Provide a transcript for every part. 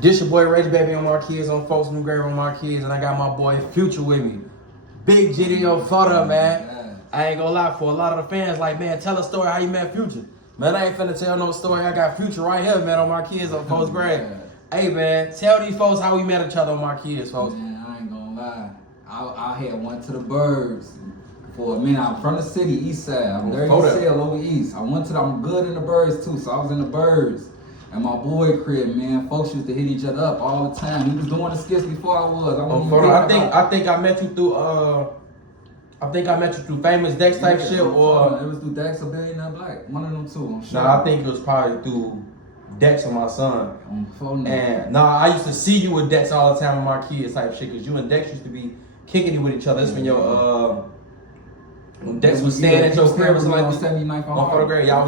This your boy Reggie, baby, on my kids, on folks, new grave on my kids, and I got my boy Future with me. Big GDO photo, man. I ain't gonna lie, for a lot of the fans, like, man, tell a story how you met Future. Man, I ain't finna tell no story. I got Future right here, man, on my kids, on folks' grave. Hey, man, tell these folks how we met each other on my kids, folks. Man, I ain't gonna lie. I had went to the Birds for a minute. I'm from the city, east side. I'm there in Sale over east. I'm good in the Birds too, so I was in the Birds. And my boy crib, man, folks used to hit each other up all the time. He was doing the skits before I was. I think I met you through Famous Dex type shit, or it was through Dex or Billionaire Black. One of them two, I'm sure. Nah, I think it was probably through Dex or my son. And I used to see you with Dex all the time with my kids type shit, cause you and Dex used to be kicking it with each other. That's when your when Dex was staying at your crib or something like that. 79th on photograph, y'all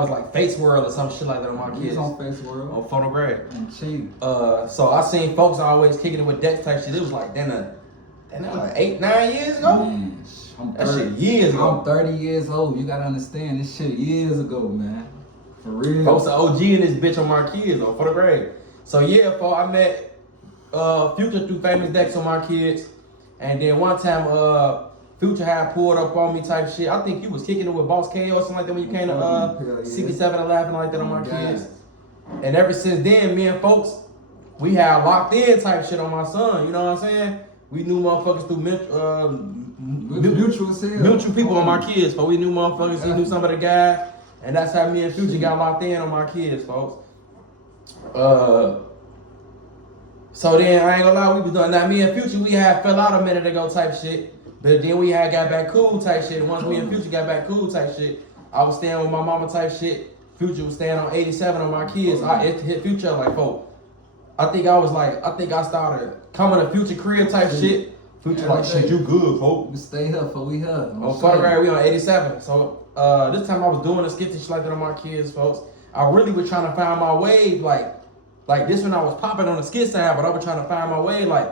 was like Face World or some shit like that on my kids. On Face World. On photograph. And cheap. So I seen folks always kicking it with Dex type shit. It was like like 8, 9 years ago. Man, that shit years ago. I'm 30 years old. You gotta understand this shit years ago, man. For real. Folks are OG in this bitch on my kids on photograph. So yeah, folks, I met Future through Famous Dex on my kids, and then one time Future had pulled up on me type shit. I think you was kicking it with Boss K or something like that when you came to 67 and laughing like that on my kids. And ever since then, me and folks, we had locked in type shit on my son. You know what I'm saying? We knew motherfuckers through mutual people on my kids. But we knew motherfuckers. He knew some of the guys, and that's how me and Future got locked in on my kids, folks. So then I ain't gonna lie, we was doing that. Me and Future, we had fell out a minute ago type shit. But then we had got back cool type shit. And once me and Future got back cool type shit, I was staying with my mama type shit. Future was staying on 87 on my kids. I hit Future like, folk. I think I started coming to Future crib type shit. Future like, shit, you good, folk. We stay here, for we here. On photograph, we on 87. So this time I was doing the skits and shit like that on my kids, folks. I really was trying to find my way, like this when I was popping on the skit side, but I was trying to find my way, like,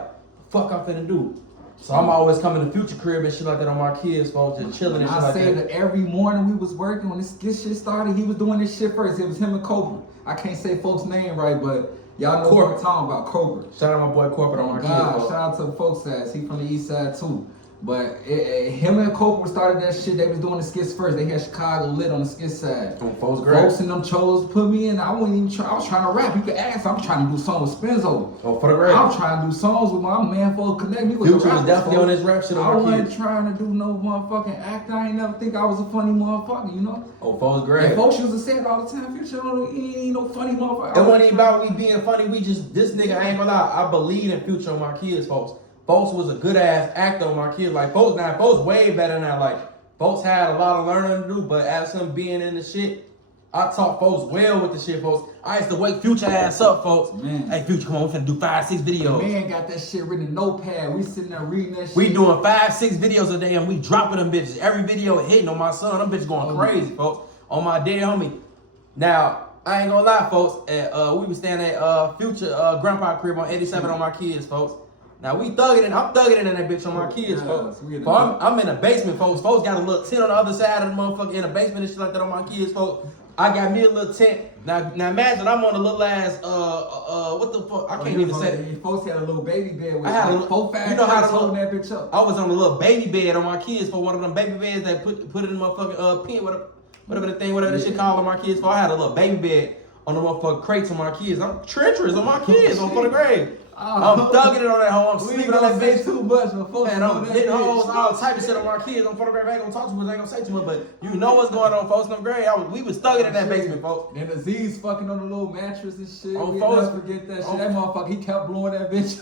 fuck I'm finna do. So I'm always coming to Future crib and shit like that on my kids, folks, just chilling and shit like that. I said that every morning we was working, when this shit started, he was doing this shit first. It was him and Cobra. I can't say folks' name right, but y'all know what I'm talking about, Cobra. Shout out my boy Corporate on my kids, folks. Shout out to the folks' ass. He from the east side too. But him and Cobra started that shit. They was doing the skits first. They had Chicago lit on the skit side. Folks and them chose to put me in. I wasn't even trying. I was trying to rap. You could ask. I'm trying to do songs with Spenzo. I'm trying to do songs with my man for Connect. Future was definitely on this rap shit on my kids. I wasn't trying to do no motherfucking actor. I ain't never think I was a funny motherfucker, you know? Folks great. And folks used to say it all the time. Future ain't no funny motherfucker. It wasn't even about we being funny. This nigga, I ain't gonna lie. I believe in Future on my kids, folks. Folks was a good ass actor on my kids. Like folks way better than that. Like folks had a lot of learning to do, but as him being in the shit, I taught folks well with the shit, folks. I used to wake Future ass up, folks. Man. Hey Future, come on, we finna do 5, 6 videos. The man got that shit written in notepad. We sitting there reading that shit. We doing 5, 6 videos a day and we dropping them bitches. Every video hitting on my son. Them bitches going crazy, folks. On my dead homie. Now, I ain't gonna lie, folks. We was staying at Future grandpa crib on 87 on my kids, folks. Now I'm thugging it in that bitch on my kids, folks. I'm in the basement, folks. Folks got a little tent on the other side of the motherfucker in the basement and shit like that on my kids, folks. I got me a little tent. Now imagine I'm on a little ass what the fuck? I can't even say it. Folks had a little baby bed with I had like 4, 5 you know how to holding that bitch up. I was on a little baby bed on my kids for one of them baby beds that put it in the motherfucking pen, whatever the shit called on my kids for. I had a little baby bed on the motherfucking crates on my kids. I'm treacherous on my kids on for the grave. I'm thugging it on that home. I'm sleeping on that bitch too much. Man, I'm hitting holes, all type of shit on my kids. On photograph, I ain't gonna talk too much, I ain't gonna say too much, but you know what's going on, folks. No grade. We was thugging in that basement, folks. And Aziz fucking on the little mattress and shit. On we folks, never forget that shit. That motherfucker, he kept blowing that bitch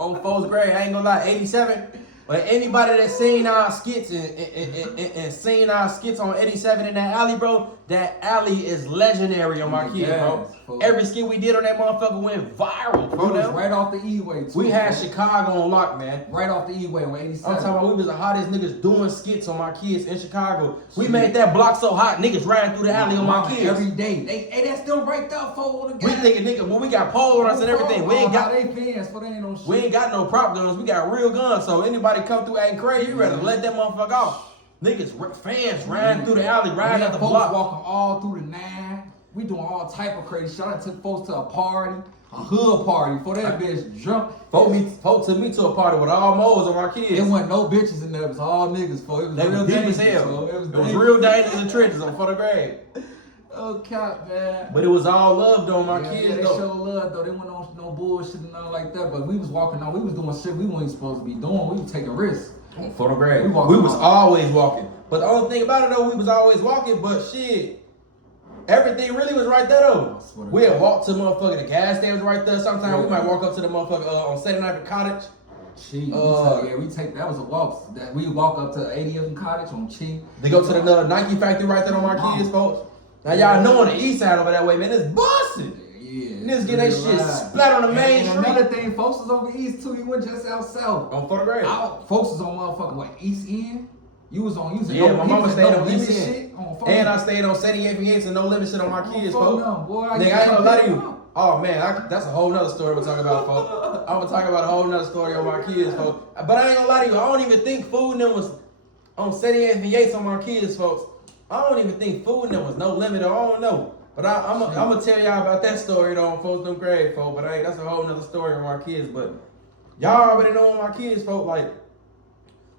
on folks' grade, I ain't gonna lie, 87. But anybody that seen our skits and seen our skits on 87 in that alley, bro, that alley is legendary on my kids, bro. Every skit we did on that motherfucker went viral, bro. It was right off the E-way, too. We had Chicago on lock, man. Right off the E-way on 87. I'm talking about we was the hottest niggas doing skits on my kids in Chicago. We made that block so hot, niggas riding through the alley on my kids. Every day. Hey, that's still right there, folks. We thinking, nigga, when we got pole on us and everything, we ain't got no prop guns. We got real guns. So anybody come through acting crazy, you rather let that motherfucker off. Niggas, fans riding through the alley, riding at the block. Walking all through the 9. We doing all type of crazy shit. I took folks to a party, a hood party, before that bitch drunk. Folks took me to a party with all moles on my kids. It wasn't no bitches in there. It was all niggas, folks. It was They real was deep as dangerous, hell. folks. It was real dangerous in the trenches on for the grave. Oh, cap, man. But it was all love though, my kids. Yeah, they though. showed love though. They went on no bullshit and nothing like that. But we was walking on. We was doing shit we weren't supposed to be doing. We was taking risks. On for the grave. We was always walking. But the only thing about it though, we was always walking. But shit, everything really was right there though. We'd walk to motherfucker. The gas station was right there. Sometimes we might walk up to the motherfucker on Saturday night at Cottage. Cheap. We take that was a walk. That we walk up to 80th and Cottage on Cheap. They go to the Nike factory right there on my kids, folks. Now y'all know on the east side over that way, man, it's busting. Yeah. Niggas get that shit splat on the main street. Another thing, folks was over east too. You went just out south. On for the grave. Folks was on motherfucking what, East End? You was on. Yeah, my mama stayed on East End. End. And I stayed on 78th and Yates and no limit shit on my kids, folks. Boy, Nigga, I ain't gonna lie to you. Oh man, that's a whole nother story we'll talk about, folks. I'm gonna talk about a whole nother story on my kids, folks. But I ain't gonna lie to you, I don't even think food in them was on 78th and Yates on my kids, folks. I don't even think food in them was no limit. I don't know. But I'm gonna tell y'all about that story though on folks them grave, folks. But that's a whole nother story on my kids. But y'all already know on my kids, folks, like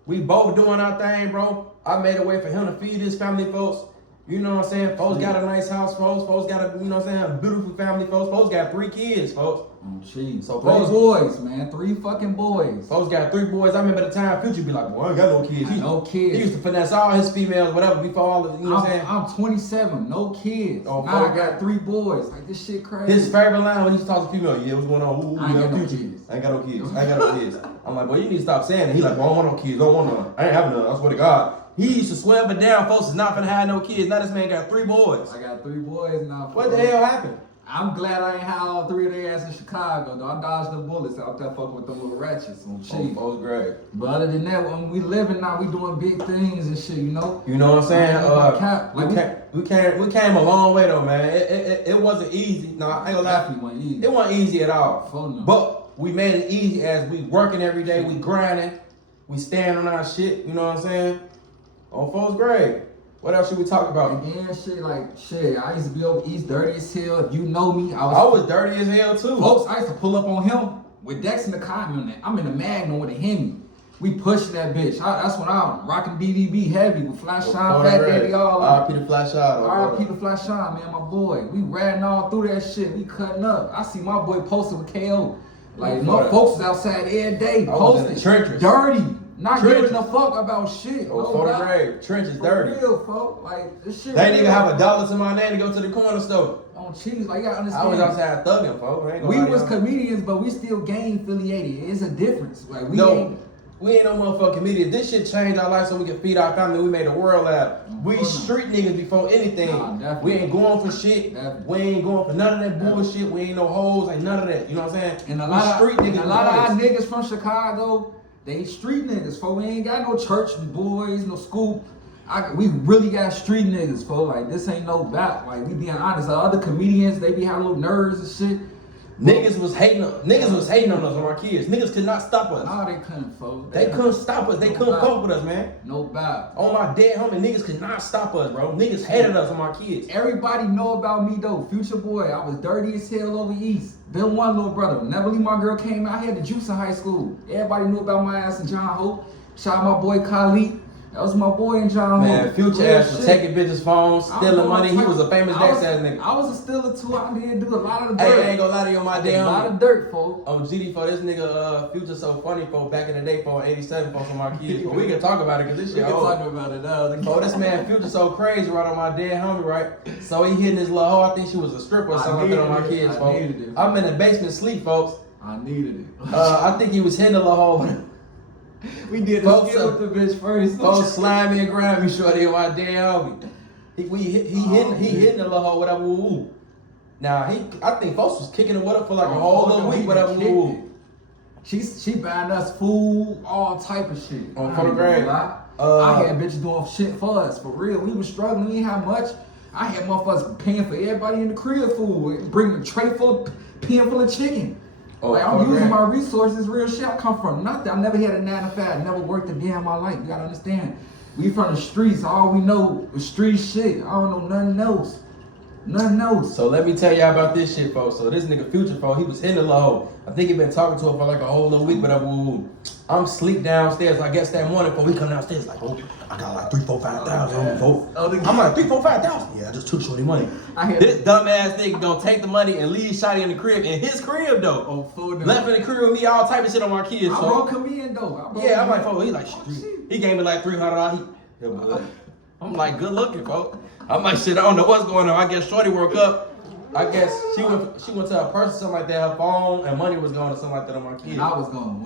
we both doing our thing, bro. I made a way for him to feed his family, folks. You know what I'm saying? Folks got a nice house, folks. Folks got a, you know what I'm saying, a beautiful family, folks. Folks got 3 kids, folks. Oh, jeez. So 3 boys, man. 3 fucking boys. Folks got 3 boys. I remember the time Future be like, boy, I ain't got no kids. No kids. He used to finesse all his females, whatever, before all of, you know what I'm saying? I'm 27, no kids. Oh, now I fuck. got 3 boys. Like, this shit crazy. His favorite line when he used to talk to female, yeah, what's going on? Ooh, I ain't got no Future. kids. I ain't got no kids. I ain't got no kids. I'm like, boy, you need to stop saying that. He like, well, I don't want no kids. Don't want none. I ain't having none. I swear to God. He used to swear up and down, folks is not finna have no kids. Now this man got 3 boys. I got 3 boys now. What the hell happened? I'm glad I ain't had all 3 of their ass in Chicago, though. I dodged the bullets out there fucking with them little ratchets on cheap. Oh, great. But other than that, when we living now, we doing big things and shit, you know? You know what I'm saying? We came a long way though, man. It wasn't easy. No, I ain't gonna lie. It wasn't easy at all. No. But we made it easy as we working every day, we grinding, we stand on our shit, you know what I'm saying? On folks' grave. What else should we talk about? And then shit, I used to be over East dirty as hell. If you know me, I was dirty as hell too. Folks, I used to pull up on him with Dex in the car. I'm in the Magnum with a Hemi. We pushing that bitch. That's when I'm rocking DDB heavy with Flash Shine, Fat Daddy, all that. R.I.P. the Flash Shine. R.I.P. the Flash Shine, man, my boy. We riding all through that shit. We cutting up. I see my boy posted with KO. Like, my folks is outside every day posting. Dirty. Not giving a fuck about shit. For the grave. Trenches dirty. For real, folks. Like, this shit. They didn't even have $1 to my name to go to the corner store. On cheese, like, you gotta understand. I was outside thugging, folks. We was comedians, but we still gang affiliated. It's a difference. Like, we ain't no motherfucking comedians. This shit changed our life so we can feed our family. We made the world laugh. We street niggas before anything. We ain't going for shit. We ain't going for none of that bullshit. We ain't no hoes, ain't none of that. You know what I'm saying? And a lot of our niggas from Chicago, they street niggas, folks. We ain't got no church boys, no school. We really got street niggas, folks. Like, this ain't no bat. Like, we being honest. The other comedians, they be having little nerves and shit. Niggas was hating on us on our kids. Niggas could not stop us. No, they couldn't, folks. They couldn't stop us. They couldn't cope with us, man. No doubt. On my dead homie, niggas could not stop us, bro. Niggas hated us on my kids. Everybody know about me, though. Future boy, I was dirty as hell over east. Been one little brother. Never leave my girl came out. I had the juice in high school. Everybody knew about my ass in John Hope. Shout out my boy Khalid. That was my boy in John Hope. Man, Future ass was taking bitches' phones, stealing money. He was a famous Dex ass nigga. I was a stealer too. I did do a lot of the dirt. Hey, I ain't gonna lie to you on my damn. A lot of dirt, folks. On GD for this nigga, Future so funny, folks. Back in the day, for 87, folks on my kids. But we can talk about it because this shit. We can talk about it now. Oh, this man Future so crazy, right on my dead homie, right? So he hitting his little hoe. I think she was a stripper or something on my kids, folks. I'm in the basement sleep, folks. I needed it. I think he was hitting the little hoe. We did the skill with the bitch first. Folks slime me and grind me, shorty on my damn homie. He hitting the little hoe, whatever. Woo. Now I think folks was kicking it with her for like a whole little week, whatever. Woo. She buying us food, all type of shit. On for the grade. I had bitches doing shit for us, for real. We was struggling, we didn't have much. I had motherfuckers paying for everybody in the crib food, bringing a tray full of pen full of chicken. Like, I'm using my resources, real shit. I come from nothing. I never had a 9 to 5, never worked a day in my life. You gotta understand. We from the streets. All we know is street shit. I don't know nothing else. Nothing else. So let me tell y'all about this shit, folks. So this nigga Future, folks, he was hitting the low. I think he been talking to her for like a whole little week, but I'm sleep downstairs. I guess that morning before we come downstairs, like, oh, I got like 3, 4, 5,000 on the vote. I'm like 3, 4, 5,000. Yeah, I just took Shorty money. This dumbass nigga gonna take the money and leave Shotty in the crib, in his crib though. Oh, full left in the crib with me, all type of shit on my kids. I broke him in though. Yeah, I'm like, folks, he like, he gave me like $300. I'm like, good looking, folks. I'm like, shit, I don't know what's going on. I guess Shorty woke up. I guess she went to her purse or something like that, her phone, and money was gone or something like that on my kids. I was gone.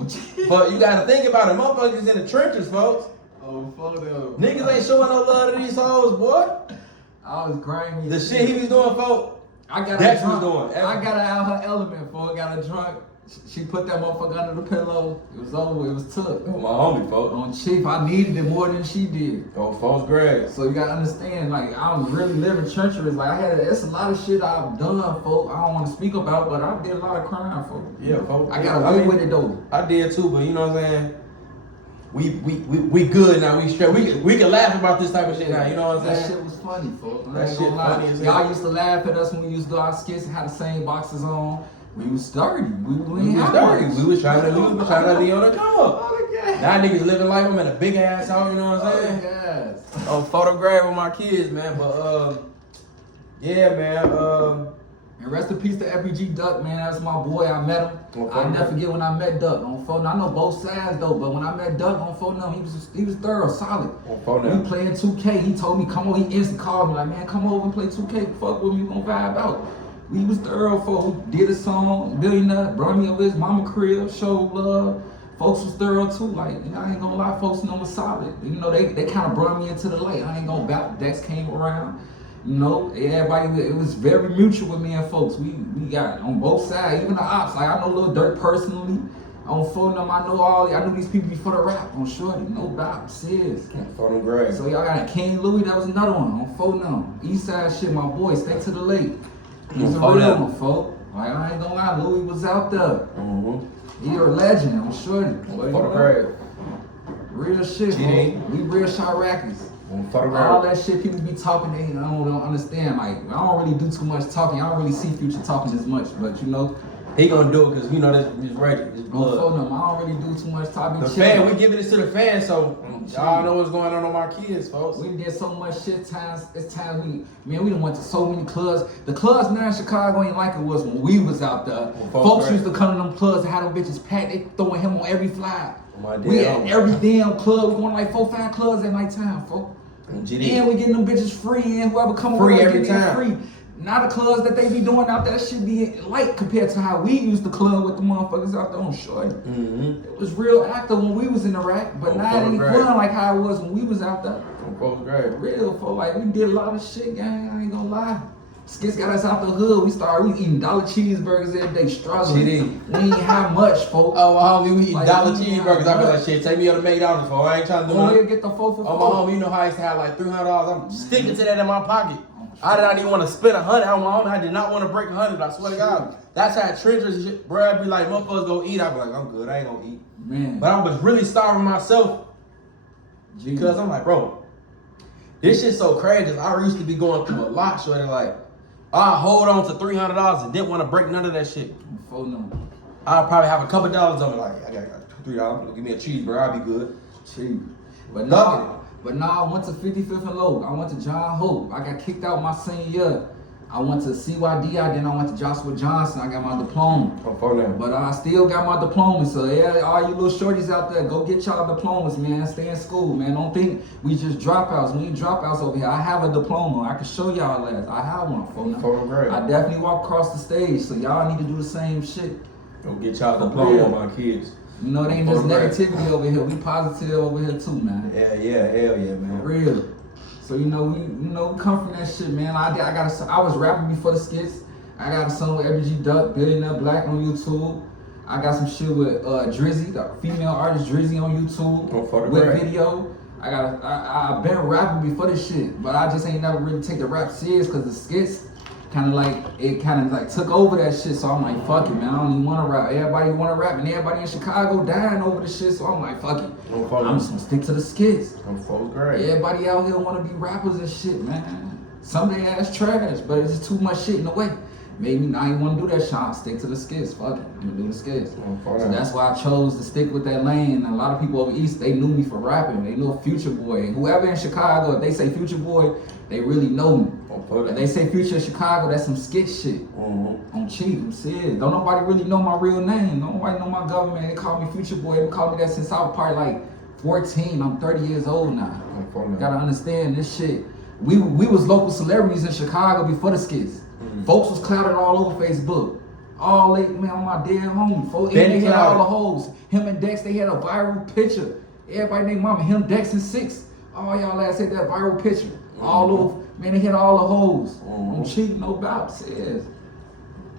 But you gotta think about it, motherfuckers in the trenches, folks. Oh, photo. Niggas ain't showing no love to these hoes, boy. I was grimy. The shit he was doing, folks. Dex was doing. I got her out her element, folks. Got her drunk. She put that motherfucker under the pillow. It was over. It was took. Oh, my homie, folks. On Chief, I needed it more than she did. Oh, folks, Greg. So you gotta understand, like, I'm really living treacherous. Like, it's a lot of shit I've done, folks. I don't want to speak about, but I did a lot of crime, folks. Yeah, folks. I got away with it though. I did too, but you know what I'm saying? We good now. We straight. We can laugh about this type of shit now. You know what I'm saying? That shit was funny, folks. That shit funny as hell. Y'all used to laugh at us when we used to do our skits and had the same boxes on. We was sturdy. We ain't have sturdy. much. We was trying to be on the come up. Oh, yeah. Now niggas living life. I'm in a big ass house. You know what I'm saying? Yes. Photograph with my kids, man. But yeah, man. And rest in peace to FBG Duck, man. That's my boy. I met him. I'll never forget when I met Duck on phone. I know both sides though, but when I met Duck on phone, he was thorough, solid. We playing 2K. He told me come over. He instant called me like, man, come over and play 2K. Fuck with me, we gonna vibe out. We was thorough, folks. Did a song, Billionaire, brought me over his mama crib, showed love. Folks was thorough too. Like, I ain't gonna lie, folks know was solid. You know, they kind of brought me into the light. I ain't gonna doubt. Dex came around. You know, everybody, it was very mutual with me and folks. We got on both sides, even the ops. Like, I know Lil Durk personally. On phone them, I knew these people before the rap. On Shorty, no doubt, serious. Phone Greg. So y'all got King Louis, that was another one. On phone them. East side shit, my boy, stay to the lake. He's a real one, folks. Like, I ain't gonna lie, Louis was out there. He a legend, I'm Shorty. Phone Greg. Real shit, folks. We real Chiracians. All that shit people be talking, they don't understand. Like, I don't really do too much talking. I don't really see Future talking as much, but you know, he gonna do it because you know that's Reggie. It's blood. I don't really do too much talking. The fan, we giving it to the fans, so y'all know what's going on my kids, folks. We did so much shit. It's times we done went to so many clubs. The clubs now in Chicago ain't like it was when we was out there. Folks used to come to them clubs and have them bitches packed. They throwing him on every flyer. We at every damn club. We going like 4, 5 clubs at nighttime, folks. And we getting them bitches free, and whoever come over every time. Free. Now the clubs that they be doing out there should be light compared to how we used to club with the motherfuckers out there on Shorty. It was real active when we was in the rack, but not any fun like how it was when we was out there. Real, folks. Like, we did a lot of shit, gang. I ain't gonna lie. Skits got us out the hood. We eating dollar cheeseburgers every day, struggling. We ain't have much, folks. Oh, my homie, we eating like, dollar cheeseburgers. I be like, shit, take me up to McDonald's, folks. I ain't trying to do nothing. Get the 4 for 4. Oh, my homie, you know how I used to have like $300. I'm sticking to that in my pocket. I did not even want to spend 100 on my own. I did not want to break 100. I swear to God. That's how trenches shit, bro. I'd be like, motherfuckers go eat. I'd be like, I'm good. I ain't gonna eat. Man. But I was really starving myself. Because I'm like, bro, this shit's so crazy. I used to be going through a lot, so like, I hold on to $300 and didn't want to break none of that shit. I'll probably have a couple dollars on me. Like, I got $3. Give me a cheeseburger. I'll be good. Cheap. But no. But I went to 55th and Low. I went to John Hope. I got kicked out my senior year. I went to CYDI, then I went to Joshua Johnson. I got my diploma. But I still got my diploma. So yeah, all you little shorties out there, go get y'all diplomas, man. Stay in school, man. Don't think we just dropouts. We ain't dropouts over here. I have a diploma. I can show y'all that. I have one, I definitely walk across the stage. So y'all need to do the same shit. Go get y'all diploma on my kids. You know, it ain't just negativity over here. We positive over here too, man. Yeah, hell yeah, man. Real. So we come from that shit, man. I was rapping before the skits. I got a song with FBG Duck, Billionaire Black on YouTube. I got some shit with Drizzy, the female artist Drizzy on YouTube with video. I've been rapping before this shit, but I just ain't never really take the rap serious because the skits kind of took over that shit. So I'm like, fuck it, man. I don't even want to rap. Everybody want to rap, and everybody in Chicago dying over the shit. So I'm like, fuck it. I'm just gonna stick to the skits. Everybody out here want to be rappers and shit, man. Some of their ass trash, but it's just too much shit in the way. Made me I ain't want to do that shit. Stick to the skits. Fuck it. I'm gonna do the skits. So that's why I chose to stick with that lane. And a lot of people over east, they knew me for rapping. They know Future Boy. Whoever in Chicago, if they say Future Boy, they really know me. If they say Future Chicago, that's some skit shit. I'm cheap. I'm serious. Don't nobody really know my real name. Don't nobody know my government. They call me Future Boy. They call me that since I was probably like 14. I'm 30 years old now. Gotta understand this shit. We was local celebrities in Chicago before the skits. Folks was clouded all over Facebook. All they, man, on my dead homie. Folks, they had all the hoes. Him and Dex, they had a viral picture. Everybody named mama, him, Dex, and 6. All y'all ass had that viral picture. All over, man, they had all the hoes. I'm cheating, no doubt, says.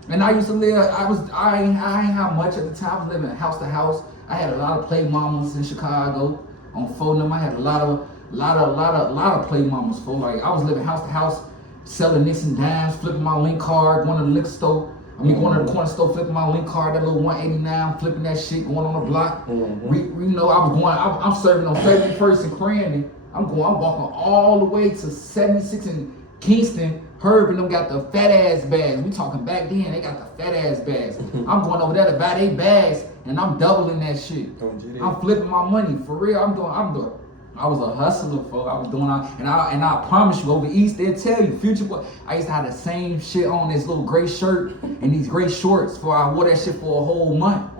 And I used to live, I ain't have much at the time. I was living house to house. I had a lot of play mamas in Chicago. On phone number, I had a lot of play mamas for. Like, I was living house to house, selling nicks and dimes, flipping my link card, going to the liquor store. Going to the corner store, flipping my link card, that little 189, flipping that shit, going on the block. You know, I'm serving on 31st and Crandon. I'm walking all the way to 76 in Kingston. Herb and them got the fat ass bags. We talking back then, they got the fat ass bags. I'm going over there to buy their bags, and I'm doubling that shit. I'm flipping my money, for real. I'm doing. I was a hustler, folks. I was doing, and I promise you, over east they'll tell you, Future Boy. I used to have the same shit on, this little gray shirt and these gray shorts. For I wore that shit for a whole month.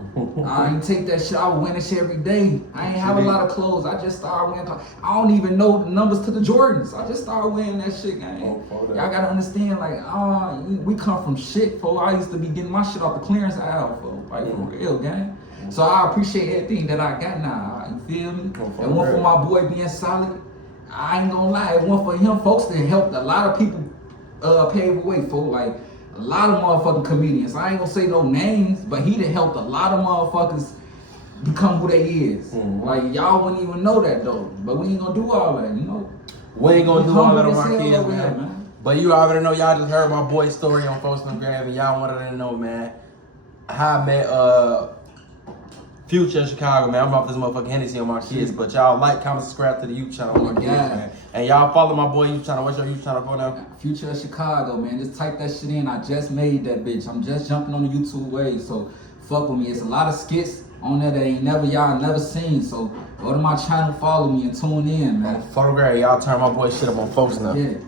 I ain't take that shit. I would wear that shit every day. I ain't have a lot of clothes. I just started wearing. I don't even know the numbers to the Jordans. I just started wearing that shit, gang. Y'all gotta understand, like, we come from shit, folks. I used to be getting my shit off the clearance aisle, folks. Like, for real, gang. So I appreciate everything that I got now. You feel me? And one for my boy being solid. I ain't gonna lie. One for him, folks, that helped a lot of people pave the way, folks. Like a lot of motherfucking comedians. I ain't gonna say no names, but he done helped a lot of motherfuckers become who they is. Like y'all wouldn't even know that though. But we ain't gonna do all that, you know. We ain't gonna do all that on my kids, man. But you already know, y'all just heard my boy's story on Instagram, and y'all wanted to know, man, how I met Future in Chicago, man. I'm off this motherfucking Hennessy on my kids, but y'all like, comment, subscribe to the YouTube channel on my kids, man. And y'all follow my boy YouTube channel. What's your YouTube channel for now? Future of Chicago, man. Just type that shit in. I just made that bitch. I'm just jumping on the YouTube wave, so fuck with me. It's a lot of skits on there that y'all never seen. So go to my channel, follow me, and tune in, man. Photograph, y'all turn my boy shit up on folks now. Yeah.